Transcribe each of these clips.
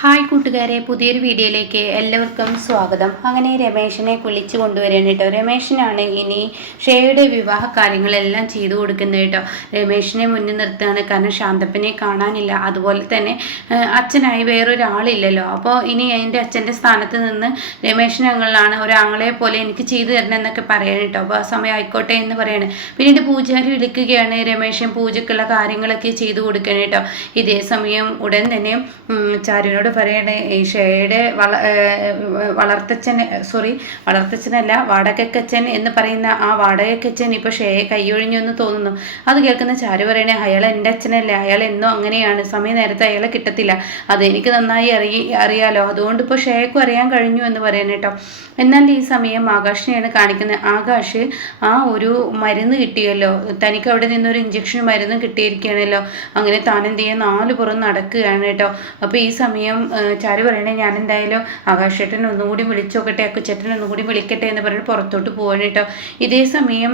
Hi കൂട്ടുകാരെ, പുതിയൊരു വീഡിയോയിലേക്ക് എല്ലാവർക്കും സ്വാഗതം. അങ്ങനെ രമേശിനെ വിളിച്ചു കൊണ്ടുവരാൻ കേട്ടോ. രമേശിനാണ് ഇനി ഷേയുടെ വിവാഹ കാര്യങ്ങളെല്ലാം ചെയ്തു കൊടുക്കുന്നത് കേട്ടോ. രമേശിനെ മുന്നിൽ നിർത്തുകയാണ്, കാരണം ശാന്തപ്പനെ കാണാനില്ല. അതുപോലെ തന്നെ അച്ഛനായി വേറൊരാളില്ലല്ലോ. അപ്പോൾ ഇനി എൻ്റെ അച്ഛൻ്റെ സ്ഥാനത്ത് നിന്ന് രമേശിനങ്ങളാണ് ഒരാങ്ങളെ പോലെ എനിക്ക് ചെയ്തു തരണം എന്നൊക്കെ പറയാൻ കേട്ടോ. അപ്പോൾ ആ സമയം ആയിക്കോട്ടെ എന്ന് പറയാണ്. പിന്നീട് പൂജാരി വിളിക്കുകയാണ്. രമേശൻ പൂജക്കുള്ള കാര്യങ്ങളൊക്കെ ചെയ്തു കൊടുക്കണം കേട്ടോ. ഇതേ സമയം ഉടൻ തന്നെ ചാരുവിനോട് പറയണേ, ഈ ഷേയുടെ വളർത്തച്ഛനല്ല, വാടകക്കച്ഛൻ എന്ന് പറയുന്ന ആ വാടകക്കച്ഛൻ ഇപ്പോൾ ഷേയെ കൈയൊഴിഞ്ഞു എന്ന് തോന്നുന്നു. അത് കേൾക്കുന്ന ചാരു പറയണേ, അയാൾ എൻ്റെ അച്ഛനല്ലേ, അയാൾ എന്നോ അങ്ങനെയാണ്, സമയം നേരത്തെ അയാളെ കിട്ടത്തില്ല, അതെനിക്ക് നന്നായി അറിയാലോ, അതുകൊണ്ട് ഇപ്പോൾ ഷേക്കും അറിയാൻ കഴിഞ്ഞു എന്ന് പറയാൻ കേട്ടോ. എന്നാൽ ഈ സമയം ആകാശിനെയാണ് കാണിക്കുന്നത്. ആകാശ് ആ ഒരു മരുന്ന് കിട്ടിയല്ലോ, തനിക്ക് അവിടെ നിന്നൊരു ഇഞ്ചക്ഷൻ മരുന്ന് കിട്ടിയിരിക്കുകയാണല്ലോ. അങ്ങനെ താനെന്ത് ചെയ്യാൻ 4 പുറം നടക്കുകയാണ് കേട്ടോ. അപ്പോൾ ഈ സമയം ചാരു പറയണേ, ഞാൻ എന്തായാലും ആകാശേട്ടൻ ഒന്നുകൂടി വിളിച്ചോക്കട്ടെ, അക്കുച്ചേട്ടൻ ഒന്നുകൂടി വിളിക്കട്ടെ എന്ന് പറഞ്ഞ് പുറത്തോട്ട് പോവാണ് കേട്ടോ. ഇതേ സമയം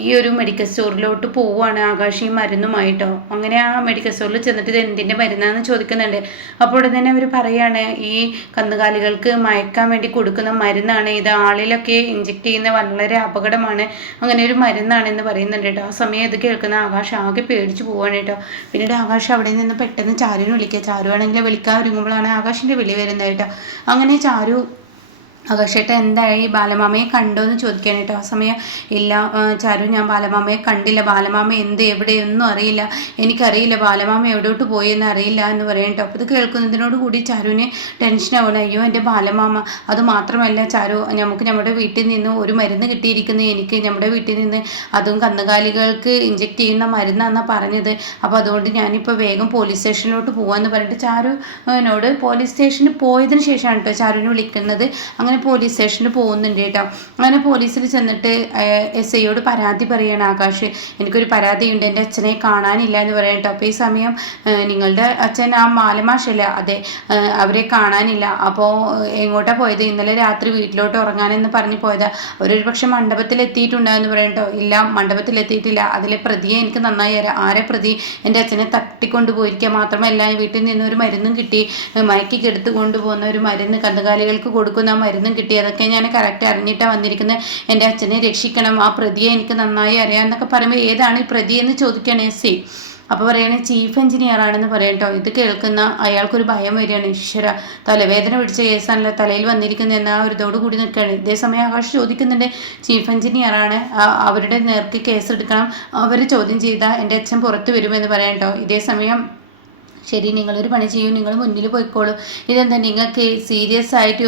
ഈ ഒരു മെഡിക്കൽ സ്റ്റോറിലോട്ട് പോവുകയാണ് ആകാശ് ഈ മരുന്നുമായിട്ടോ. അങ്ങനെ ആ മെഡിക്കൽ സ്റ്റോറിൽ ചെന്നിട്ട് ഇത് എന്തിൻ്റെ മരുന്നാണെന്ന് ചോദിക്കുന്നുണ്ട്. അപ്പോൾ ഉടനെ തന്നെ അവർ പറയാണ്, ഈ കന്നുകാലികൾക്ക് മയക്കാൻ വേണ്ടി കൊടുക്കുന്ന മരുന്നാണ് ഇത്, ആളിലൊക്കെ ഇഞ്ചെക്ട് ചെയ്യുന്ന വളരെ അപകടമാണ്, അങ്ങനെ ഒരു മരുന്നാണെന്ന് പറയുന്നുണ്ട് കേട്ടോ. ആ സമയം ഇത് കേൾക്കുന്ന ആകാശ് ആകെ പേടിച്ച് പോവാണ് കേട്ടോ. പിന്നീട് ആകാശ് അവിടെ നിന്ന് പെട്ടെന്ന് ചാരുവിനെ വിളിക്കുക. ചാരു ആണെങ്കിൽ വിളിക്കാൻ ഒരുങ്ങുമ്പോഴാണ് ആകാശിൻ്റെ വിളി വരുന്നത് കേട്ടോ. അങ്ങനെ ചാരു ആകാശേട്ടൻ എന്തായി, ബാലമാമയെ കണ്ടോ എന്ന് ചോദിക്കാൻ കേട്ടോ. ആ സമയം ഇല്ല ചാരു, ഞാൻ ബാലമാമയെ കണ്ടില്ല, ബാലമാമ എവിടെയൊന്നും അറിയില്ല, എനിക്കറിയില്ല, ബാലമാമ എവിടോട്ട് പോയെന്ന് അറിയില്ല എന്ന് പറയാം കേട്ടോ. അപ്പോൾ ഇത് കേൾക്കുന്നതിനോട് കൂടി ചാരുവിന് ടെൻഷനാവണം. അയ്യോ എൻ്റെ ബാലമാമ, അത് മാത്രമല്ല ചാരു, നമ്മുടെ വീട്ടിൽ നിന്ന് ഒരു മരുന്ന് കിട്ടിയിരിക്കുന്നു, എനിക്ക് നമ്മുടെ വീട്ടിൽ നിന്ന്, അതും കന്നുകാലികൾക്ക് ഇഞ്ചെക്ട് ചെയ്യുന്ന മരുന്നാണെന്നാണ് പറഞ്ഞത്. അപ്പോൾ അതുകൊണ്ട് ഞാനിപ്പോൾ വേഗം പോലീസ് സ്റ്റേഷനിലോട്ട് പോകാമെന്ന് പറഞ്ഞിട്ട് ചാരുവിനോട് പോലീസ് സ്റ്റേഷനിൽ പോയതിന് ശേഷമാണ് കേട്ടോ ചാരുവിനെ വിളിക്കുന്നത്. അങ്ങനെ പോലീസ് സ്റ്റേഷനിൽ പോകുന്നുണ്ട് കേട്ടോ. അങ്ങനെ പോലീസിൽ ചെന്നിട്ട് എസ് ഐയോട് പരാതി പറയുകയാണ് ആകാശ്, എനിക്കൊരു പരാതിയുണ്ട്, എൻ്റെ അച്ഛനെ കാണാനില്ല എന്ന് പറയാം കേട്ടോ. അപ്പോൾ ഈ സമയം നിങ്ങളുടെ അച്ഛൻ ആ മാലമാഷല്ലേ, അതെ, അവരെ കാണാനില്ല, അപ്പോൾ എങ്ങോട്ടാണ് പോയത്, ഇന്നലെ രാത്രി വീട്ടിലോട്ട് ഉറങ്ങാനെന്ന് പറഞ്ഞ് പോയതാ, അവരൊരു പക്ഷെ മണ്ഡപത്തിലെത്തിയിട്ടുണ്ടായെന്ന് പറയാം കേട്ടോ. ഇല്ല, മണ്ഡപത്തിലെത്തിയിട്ടില്ല, അതിലെ പ്രതിയെ എനിക്ക് നന്നായി അറിയാം. ആരെ പ്രതി, എൻ്റെ അച്ഛനെ തട്ടിക്കൊണ്ട് പോയിരിക്കുക, മാത്രമല്ല വീട്ടിൽ നിന്ന് ഒരു മരുന്നും കിട്ടി, മയക്കി കെടുത്ത് കൊണ്ടുപോകുന്ന ഒരു മരുന്ന്, കന്നുകാലികൾക്ക് കൊടുക്കുന്ന മരുന്നും കിട്ടി, അതൊക്കെ ഞാൻ കറക്റ്റ് അറിഞ്ഞിട്ടാണ് വന്നിരിക്കുന്നത്, എൻ്റെ അച്ഛനെ രക്ഷിക്കണം, ആ പ്രതിയെ എനിക്ക് നന്നായി അറിയാം എന്നൊക്കെ പറയുമ്പോൾ ഏതാണ് ഈ പ്രതി എന്ന് ചോദിക്കുകയാണ് എസ് ഐ. അപ്പോൾ പറയണേ ചീഫ് എഞ്ചിനീയർ ആണെന്ന് പറയാം കേട്ടോ. ഇത് കേൾക്കുന്ന അയാൾക്കൊരു ഭയം വരികയാണ്. ഈശ്വര, തലവേദന പിടിച്ച കേസാണല്ലോ തലയിൽ വന്നിരിക്കുന്നത് എന്ന ഒരു ഇതോട് കൂടി നിൽക്കുകയാണ്. ഇതേസമയം ആകാശ് ചോദിക്കുന്നുണ്ട്, ചീഫ് എഞ്ചിനീയർ ആണ്, അവരുടെ നേർക്ക് കേസ് എടുക്കണം, അവർ ചോദ്യം ചെയ്താൽ എൻ്റെ അച്ഛൻ പുറത്ത് വരുമെന്ന് പറയാം കേട്ടോ. ഇതേസമയം ശരി, നിങ്ങളൊരു പണി ചെയ്യൂ, നിങ്ങൾ മുന്നിൽ പോയിക്കോളൂ, ഇതെന്താ നിങ്ങൾക്ക് സീരിയസ് ആയിട്ട്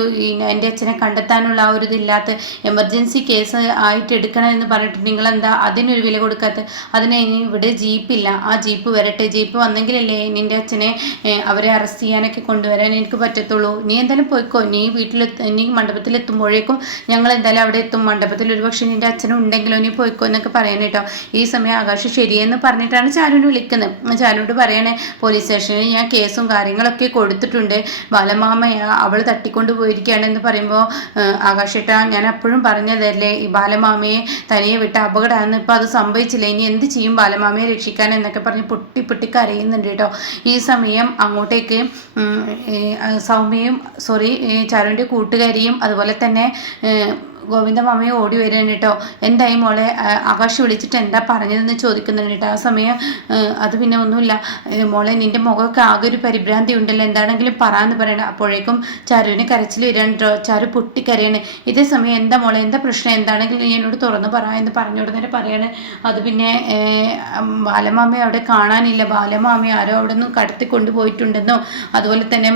എൻ്റെ അച്ഛനെ കണ്ടെത്താനുള്ള ആ ഒരു ഇതില്ലാത്ത എമർജൻസി കേസ് ആയിട്ട് എടുക്കണം എന്ന് പറഞ്ഞിട്ട് നിങ്ങളെന്താ അതിനൊരു വില കൊടുക്കാത്ത, അതിന് ഇനി ഇവിടെ ജീപ്പില്ല, ആ ജീപ്പ് വരട്ടെ, ജീപ്പ് വന്നെങ്കിലല്ലേ നിൻ്റെ അച്ഛനെ അവരെ അറസ്റ്റ് ചെയ്യാനൊക്കെ കൊണ്ടുവരാൻ എനിക്ക് പറ്റത്തുള്ളൂ, നീ എന്തായാലും പോയിക്കോ, നീ മണ്ഡപത്തിലെത്തുമ്പോഴേക്കും ഞങ്ങൾ എന്തായാലും അവിടെ എത്തും, മണ്ഡപത്തിൽ ഒരു പക്ഷേ നിൻ്റെ അച്ഛനും ഉണ്ടെങ്കിലോ, നീ പോയിക്കോ എന്നൊക്കെ പറയാൻ കേട്ടോ. ഈ സമയം ആകാശ് ശരിയെന്ന് പറഞ്ഞിട്ടാണ് ചാരുവിനെ വിളിക്കുന്നത്. ചാരുവിനോട് പറയണേ, പോലീസ് സ്റ്റേഷനിൽ ഞാൻ കേസും കാര്യങ്ങളൊക്കെ കൊടുത്തിട്ടുണ്ട്, ബാലമാമ അവൾ തട്ടിക്കൊണ്ട് പോയിരിക്കുകയാണെന്ന് പറയുമ്പോൾ ആകാശേട്ടാ, ഞാൻ അപ്പോഴും പറഞ്ഞതല്ലേ ഈ ബാലമാമയെ തനിയെ വിട്ട അപകടമാണെന്ന്, ഇപ്പോൾ അത് സംഭവിച്ചില്ല, ഇനി എന്ത് ചെയ്യും ബാലമാമയെ രക്ഷിക്കാൻ എന്നൊക്കെ പറഞ്ഞ് പൊട്ടി കരയുന്നുണ്ട് കേട്ടോ. ഈ സമയം അങ്ങോട്ടേക്ക് ചാരുവിൻ്റെ കൂട്ടുകാരിയും അതുപോലെ തന്നെ ഗോവിന്ദമാമയെ ഓടി വരാൻ കേട്ടോ. എന്തായി മോളെ, ആകാശ് വിളിച്ചിട്ട് എന്താ പറഞ്ഞതെന്ന് ചോദിക്കുന്നുണ്ട് കേട്ടോ. ആ സമയം അത് പിന്നെ ഒന്നുമില്ല മോളെ, നിൻ്റെ മുഖമൊക്കെ ആകെ ഒരു പരിഭ്രാന്തി ഉണ്ടല്ലോ, എന്താണെങ്കിലും പറയാമെന്ന് പറയണം. അപ്പോഴേക്കും ചാരുവിന് കരച്ചിൽ വരാൻ കേട്ടോ. ചാരു പൊട്ടിക്കരയാണ്. ഇതേ സമയം എന്താ മോളെ, എന്താ പ്രശ്നം, എന്താണെങ്കിലും നീ എന്നോട് തുറന്ന് പറയാം എന്ന് പറഞ്ഞുകൊടുന്നേരം പറയാണ്. അത് പിന്നെ ബാലമാമയെ അവിടെ കാണാനില്ല, ബാലമാമയെ ആരോ അവിടെ നിന്ന് കടത്തി കൊണ്ടുപോയിട്ടുണ്ടെന്നോ, അതുപോലെ തന്നെ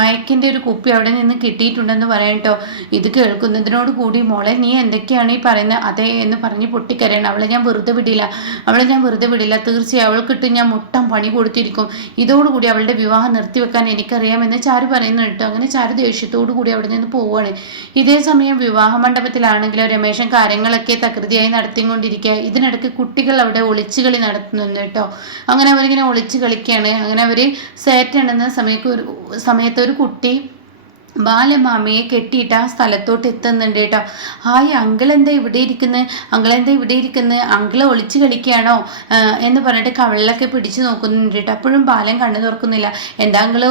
മയക്കിൻ്റെ ഒരു കുപ്പി അവിടെ നിന്ന് കിട്ടിയിട്ടുണ്ടെന്ന് പറയാം കേട്ടോ. ഇത് കേൾക്കുന്നതിനോട് കൂടി മോളെ നീ എന്തൊക്കെയാണ് ഈ പറയുന്നത്, അതേ എന്ന് പറഞ്ഞ് പൊട്ടിക്കരയണം. അവളെ ഞാൻ വെറുതെ വിടില്ല, തീർച്ചയായും അവൾക്കിട്ട് ഞാൻ മുട്ടം പണി കൊടുത്തിരിക്കും, ഇതോടുകൂടി അവളുടെ വിവാഹം നിർത്തിവെക്കാൻ എനിക്കറിയാമെന്ന് ചാരു പറയുന്നു കേട്ടോ. അങ്ങനെ ചാരു ദേഷ്യത്തോടു കൂടി അവിടെ നിന്ന് പോവുകയാണ്. ഇതേ സമയം വിവാഹ മണ്ഡപത്തിലാണെങ്കിലോ രമേശൻ കാര്യങ്ങളൊക്കെ തകൃതിയായി നടത്തിക്കൊണ്ടിരിക്കുക. ഇതിനിടയ്ക്ക് കുട്ടികൾ അവിടെ ഒളിച്ചുകളി നടത്തുന്നുണ്ട് കേട്ടോ. അങ്ങനെ അവരിങ്ങനെ ഒളിച്ചു കളിക്കുകയാണ്. അങ്ങനെ അവർ സെറ്റ് ഉണ്ടെന്ന സമയത്ത് ഒരു കുട്ടി ബാലമാമയെ കെട്ടിയിട്ട് ആ സ്ഥലത്തോട്ട് എത്തുന്നുണ്ട് കേട്ടോ. ഹായ്, അങ്കിൾ എന്താ ഇവിടെ ഇരിക്കുന്നത്, അങ്കിൾ എന്താ ഇവിടെ ഇരിക്കുന്നത്, അങ്കിള് ഒളിച്ച് കളിക്കുകയാണോ എന്ന് പറഞ്ഞിട്ട് കവിളിലൊക്കെ പിടിച്ചു നോക്കുന്നുണ്ട് കേട്ടോ. അപ്പോഴും ബാലൻ കണ്ണു തുറക്കുന്നില്ല. എന്താ അങ്കിള്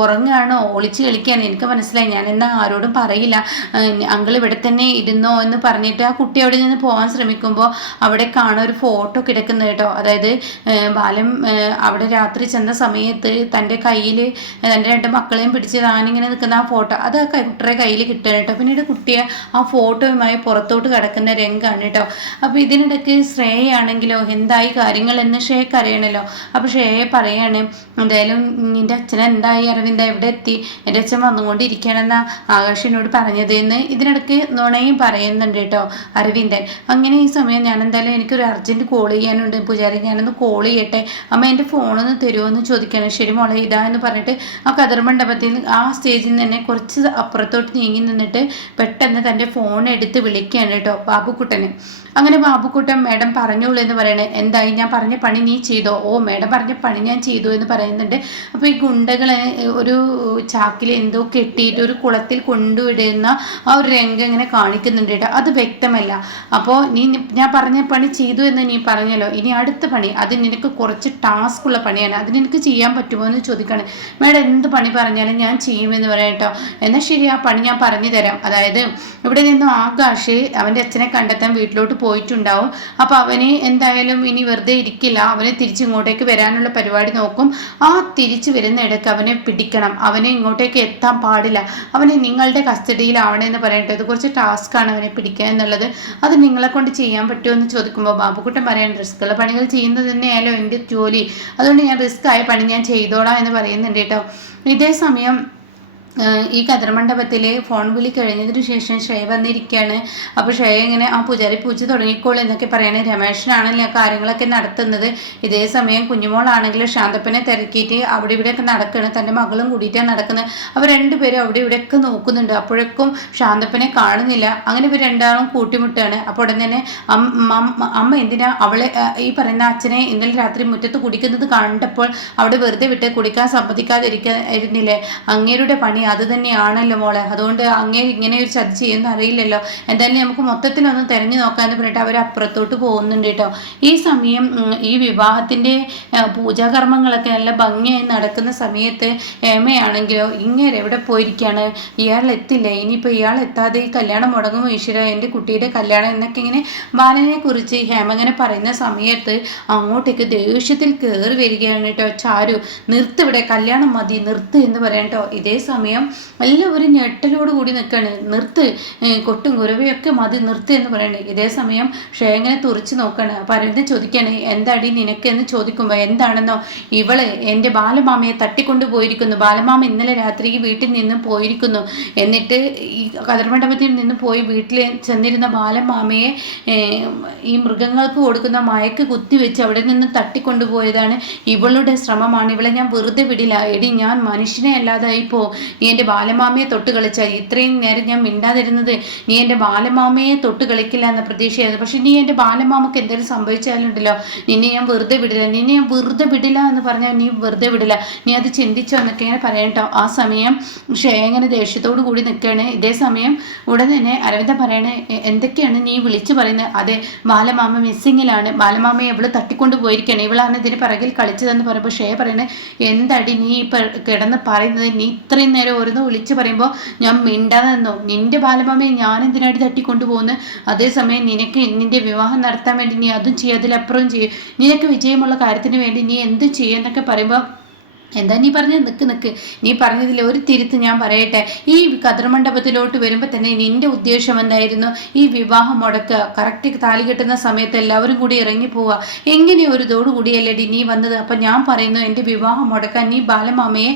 ഉറങ്ങുകയാണോ, ഒളിച്ച് കളിക്കുകയാണ്, എനിക്ക് മനസ്സിലായി, ഞാൻ എന്നാ ആരോടും പറയില്ല, അങ്കിൾ ഇവിടെ തന്നെ ഇരുന്നോ എന്ന് പറഞ്ഞിട്ട് ആ കുട്ടി അവിടെ നിന്ന് പോകാൻ ശ്രമിക്കുമ്പോൾ അവിടെ കാണാൻ ഒരു ഫോട്ടോ കിടക്കുന്നത് കേട്ടോ. അതായത് ബാലൻ അവിടെ രാത്രി ചെന്ന സമയത്ത് തൻ്റെ കയ്യിൽ തൻ്റെ 2 മക്കളെയും പിടിച്ച് താനിങ്ങനെ നിൽക്കുന്ന ആ ഫോട്ടോ, അത് ആ കുട്ടിയുടെ കയ്യിൽ കിട്ടുക കേട്ടോ. പിന്നീട് കുട്ടിയെ ആ ഫോട്ടോയുമായി പുറത്തോട്ട് കിടക്കുന്ന രംഗമാണ് കേട്ടോ. അപ്പോൾ ഇതിനിടയ്ക്ക് ശ്രേയാണെങ്കിലോ എന്തായി കാര്യങ്ങൾ എന്ന് ശ്രേയക്ക് അറിയണല്ലോ. അപ്പോൾ ശ്രേയ പറയാണ്, എന്തായാലും നിൻ്റെ അച്ഛൻ എന്തായി, അരവിന്ദ എവിടെ എത്തി, എൻ്റെ അച്ഛൻ വന്നുകൊണ്ടിരിക്കുകയാണെന്ന ആകാശിനോട് പറഞ്ഞത് എന്ന് ഇതിനിടയ്ക്ക് നുണയും പറയുന്നുണ്ട് കേട്ടോ അരവിന്ദൻ. അങ്ങനെ ഈ സമയം ഞാൻ എന്തായാലും എനിക്കൊരു അർജൻറ്റ് കോൾ ചെയ്യാനുണ്ട് പൂജാരി, ഞാനൊന്ന് കോൾ ചെയ്യട്ടെ, അമ്മ എൻ്റെ ഫോണൊന്ന് തരുമോ എന്ന് ചോദിക്കണം. ശരി മോളെ ഇതാ എന്ന് പറഞ്ഞിട്ട് ആ കതിർമണ്ഡപത്തിൽ ആ സ്റ്റേജിൽ നിന്ന് തന്നെ കുറച്ച് അപ്പുറത്തോട്ട് നീങ്ങി നിന്നിട്ട് പെട്ടെന്ന് തൻ്റെ ഫോൺ എടുത്ത് വിളിക്കുകയാണ് കേട്ടോ ബാബുക്കുട്ടന്. അങ്ങനെ ബാബുക്കുട്ടൻ മേഡം പറഞ്ഞോളൂ എന്ന് പറയണേ. എന്തായി, ഞാൻ പറഞ്ഞ പണി നീ ചെയ്തോ? ഓ മേഡം പറഞ്ഞ പണി ഞാൻ ചെയ്തു എന്ന് പറയുന്നുണ്ട്. അപ്പോൾ ഈ ഗുണ്ടകളെ ഒരു ചാക്കിൽ എന്തോ കെട്ടിയിട്ട് ഒരു കുളത്തിൽ കൊണ്ടുവിടുന്ന ആ ഒരു രംഗം ഇങ്ങനെ കാണിക്കുന്നുണ്ട് കേട്ടോ. അത് വ്യക്തമല്ല. അപ്പോൾ ഞാൻ പറഞ്ഞ പണി ചെയ്തു എന്ന് നീ പറഞ്ഞല്ലോ, ഇനി അടുത്ത പണി അത് നിനക്ക് കുറച്ച് ടാസ്ക് ഉള്ള പണിയാണ്, അത് നിനക്ക് ചെയ്യാൻ പറ്റുമോ എന്ന് ചോദിക്കുകയാണ്. മേഡം എന്ത് പണി പറഞ്ഞാലും ഞാൻ ചെയ്യുമെന്ന് പറയാം കേട്ടോ. എന്നാൽ ശരി, ആ പണി ഞാൻ പറഞ്ഞു തരാം. അതായത് ഇവിടെ നിന്നും ആകാശ് അവൻ്റെ അച്ഛനെ കണ്ടെത്താൻ വീട്ടിലോട്ട് പോയിട്ടുണ്ടാവും. അപ്പോൾ അവന് എന്തായാലും ഇനി വെറുതെ ഇരിക്കില്ല, അവനെ തിരിച്ചിങ്ങോട്ടേക്ക് വരാനുള്ള പരിപാടി നോക്കും. ആ തിരിച്ചു വരുന്ന ഇടയ്ക്ക് അവനെ പിടിക്കണം, അവനെ ഇങ്ങോട്ടേക്ക് എത്താൻ പാടില്ല, അവനെ നിങ്ങളുടെ കസ്റ്റഡിയിലാവണമെന്ന് പറയട്ടെ. അത് കുറച്ച് ടാസ്ക്കാണ് അവനെ പിടിക്കുക എന്നുള്ളത്, അത് നിങ്ങളെ കൊണ്ട് ചെയ്യാൻ പറ്റുമോ എന്ന് ചോദിക്കുമ്പോൾ ബാബുക്കുട്ടൻ പറയാൻ, റിസ്ക്കുള്ള പണികൾ ചെയ്യുന്നത് തന്നെയായാലും എൻ്റെ ജോലി, അതുകൊണ്ട് ഞാൻ റിസ്ക് ആയ പണി ഞാൻ ചെയ്തോളാം എന്ന് പറയുന്നുണ്ട് കേട്ടോ. ഇതേ സമയം ഈ കതിർമണ്ഡപത്തിൽ ഫോൺ വിളി കഴിഞ്ഞതിന് ശേഷം ശ്രേയ വന്നിരിക്കുകയാണ്. അപ്പോൾ ശ്രേയ ഇങ്ങനെ ആ പൂജാരി പൂജ തുടങ്ങിക്കോളൂ എന്നൊക്കെ പറയണേ. രമേശനാണല്ലോ കാര്യങ്ങളൊക്കെ നടത്തുന്നത്. ഇതേ സമയം കുഞ്ഞുമോളാണെങ്കിൽ ശാന്തപ്പനെ തിരക്കിയിട്ട് അവിടെ ഇവിടെയൊക്കെ നടക്കുകയാണ്, തൻ്റെ മകളും കൂടിയിട്ടാണ് നടക്കുന്നത്. അവർ രണ്ടുപേരും അവിടെ ഇവിടെയൊക്കെ നോക്കുന്നുണ്ട്. അപ്പോഴേക്കും ശാന്തപ്പനെ കാണുന്നില്ല. അങ്ങനെ ഇവർ രണ്ടാളും കൂട്ടിമുട്ടുകയാണ്. അപ്പോൾ ഉടൻ തന്നെ അമ്മ എന്തിനാ അവളെ ഈ പറയുന്ന അച്ഛനെ ഇന്നലെ രാത്രി മുറ്റത്ത് കുടിക്കുന്നത് കണ്ടപ്പോൾ അവിടെ വെറുതെ വിട്ട് കുടിക്കാൻ സമ്മതിക്കാതിരിക്കായിരുന്നില്ലേ, അങ്ങേരുടെ പണി അത് തന്നെയാണല്ലോ മോളെ, അതുകൊണ്ട് അങ്ങേ ഇങ്ങനെ ഒരു ചതി ചെയ്യുന്ന അറിയില്ലല്ലോ, എന്തായാലും നമുക്ക് മൊത്തത്തിലൊന്ന് തിരഞ്ഞു നോക്കാമെന്ന് പറഞ്ഞിട്ട് അവർ അപ്പുറത്തോട്ട് പോകുന്നുണ്ട് കേട്ടോ. ഈ സമയം ഈ വിവാഹത്തിൻ്റെ പൂജാകർമ്മങ്ങളൊക്കെ നല്ല ഭംഗിയായി നടക്കുന്ന സമയത്ത് ഏമയാണെങ്കിലോ ഇങ്ങനെ എവിടെ പോയിരിക്കുകയാണ്, ഇയാൾ എത്തില്ല, ഇനിയിപ്പോൾ ഇയാൾ എത്താതെ ഈ കല്യാണം മുടങ്ങുമോ ഈശ്വര, എൻ്റെ കുട്ടിയുടെ കല്യാണം എന്നൊക്കെ ഇങ്ങനെ ബാലനെ കുറിച്ച് ഹേമ ഇങ്ങനെ പറയുന്ന സമയത്ത് അങ്ങോട്ടേക്ക് ദേഷ്യത്തിൽ കയറി വരികയാണ് കേട്ടോ ചാരു. നിർത്തിവിടെ, കല്യാണം മതി, നിർത്ത് എന്ന് പറയാം കേട്ടോ. ഇതേ സമയം എല്ലാവരും ഞെട്ടലോട് കൂടി നിൽക്കുകയാണ്. നിർത്ത്, കൊട്ടും കുരവയൊക്കെ മതി, നിർത്ത് എന്ന് പറയണ്ടേ. ഇതേ സമയം ഷേങ്ങനെ തുറച്ച് നോക്കുകയാണ്. അപ്പം അരവിന്ദ് ചോദിക്കുകയാണ്, എന്താടി നിനക്ക് എന്ന് ചോദിക്കുമ്പോൾ എന്താണെന്നോ, ഇവള് എൻ്റെ ബാലമാമയെ തട്ടിക്കൊണ്ടു പോയിരിക്കുന്നു, ബാലമാമ ഇന്നലെ രാത്രി വീട്ടിൽ നിന്ന് പോയിരിക്കുന്നു, എന്നിട്ട് ഈ കതിർമണ്ഡപത്തിൽ നിന്ന് പോയി വീട്ടിൽ ചെന്നിരുന്ന ബാലമാമയെ ഈ മൃഗങ്ങൾക്ക് കൊടുക്കുന്ന മയക്ക് കുത്തിവെച്ച് അവിടെ നിന്ന് തട്ടിക്കൊണ്ടുപോയതാണ് ഇവളുടെ ശ്രമമാണ്, ഇവളെ ഞാൻ വെറുതെ വിടില്ല, എടി ഞാൻ മനുഷ്യനെ അല്ലാതായിപ്പോ, നീ എൻ്റെ ബാലമാമയെ തൊട്ട് കളിച്ചാൽ, ഇത്രയും നേരം ഞാൻ മിണ്ടാതിരുന്നത് നീ എൻ്റെ ബാലമാമയെ തൊട്ട് കളിക്കില്ല എന്ന പ്രതീക്ഷയായിരുന്നു, പക്ഷെ നീ എൻ്റെ ബാലമാമക്ക് എന്തെങ്കിലും സംഭവിച്ചാലുണ്ടല്ലോ നിന്നെ ഞാൻ വെറുതെ വിടില്ല, നിന്നെ ഞാൻ വെറുതെ വിടില്ല എന്ന് പറഞ്ഞാൽ നീ വെറുതെ വിടില്ല, നീ അത് ചിന്തിച്ചോ എന്നൊക്കെ ഇങ്ങനെ പറയട്ടോ. ആ സമയം ഷേങ്ങനെ ദേഷ്യത്തോടു കൂടി നിൽക്കുകയാണ്. ഇതേ സമയം ഉടൻ തന്നെ അരവിന്ദ പറയണേ, എന്തൊക്കെയാണ് നീ വിളിച്ചു പറയുന്നത്? അതെ, ബാലമാമ മിസ്സിങ്ങിലാണ്, ബാലമാമയെ ഇവള് തട്ടിക്കൊണ്ട് പോയിരിക്കുകയാണ്, ഇവളാണ് ഇതിന് പിറകിൽ കളിച്ചതെന്ന് പറയുമ്പോൾ ഷേ പറയണേ, എന്തടി നീ ഇപ്പം കിടന്ന് പറയുന്നത്, നീ ഇത്രയും നേരം ഓരോന്ന് വിളിച്ച് പറയുമ്പോൾ ഞാൻ മിണ്ടാതെ നിന്നോ, നിന്റെ ബാലമാമയെ ഞാൻ എന്തിനായിട്ട് തട്ടിക്കൊണ്ടുപോകുന്നു, അതേസമയം നിനക്ക് നിന്റെ വിവാഹം നടത്താൻ വേണ്ടി നീ അതും ചെയ്യും, അതിലപ്പുറം ചെയ്യും, നിനക്ക് വിജയമുള്ള കാര്യത്തിന് വേണ്ടി നീ എന്ത് ചെയ്യുമെന്നൊക്കെ പറയുമ്പോൾ എന്താ നീ പറഞ്ഞത്, നിൽക്ക് നീ പറഞ്ഞതിൽ ഒരു തിരുത്ത് ഞാൻ പറയട്ടെ. ഈ കതിർമണ്ഡപത്തിലോട്ട് വരുമ്പോൾ തന്നെ നിന്റെ ഉദ്ദേശം എന്തായിരുന്നു? ഈ വിവാഹം മുടക്കുക, കറക്റ്റ് താലി കെട്ടുന്ന സമയത്ത് എല്ലാവരും കൂടി ഇറങ്ങി പോവുക, എങ്ങനെ ഒരു ഇതോടുകൂടിയല്ലേടി നീ വന്നത്? അപ്പം ഞാൻ പറയുന്നു, എൻ്റെ വിവാഹം മുടക്കാൻ നീ ബാലമാമയെ,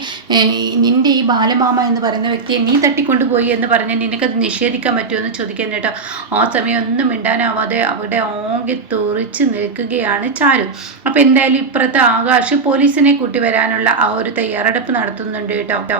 നിന്റെ ഈ ബാലമാമ എന്ന് പറയുന്ന വ്യക്തിയെ നീ തട്ടിക്കൊണ്ടുപോയി എന്ന് പറഞ്ഞാൽ നിനക്കത് നിഷേധിക്കാൻ പറ്റുമെന്ന് ചോദിക്കാൻ കേട്ടോ. ആ സമയം ഒന്നും മിണ്ടാനാവാതെ അവിടെ ആകെ തുറിച്ച് നിൽക്കുകയാണ് ചാരു. അപ്പം എന്തായാലും ഇപ്പുറത്തെ ആകാശ് പോലീസിനെ കൂട്ടി വരാനുള്ള ആ ഒരു തയ്യാറെടുപ്പ് നടത്തുന്നുണ്ട് കേട്ടോ.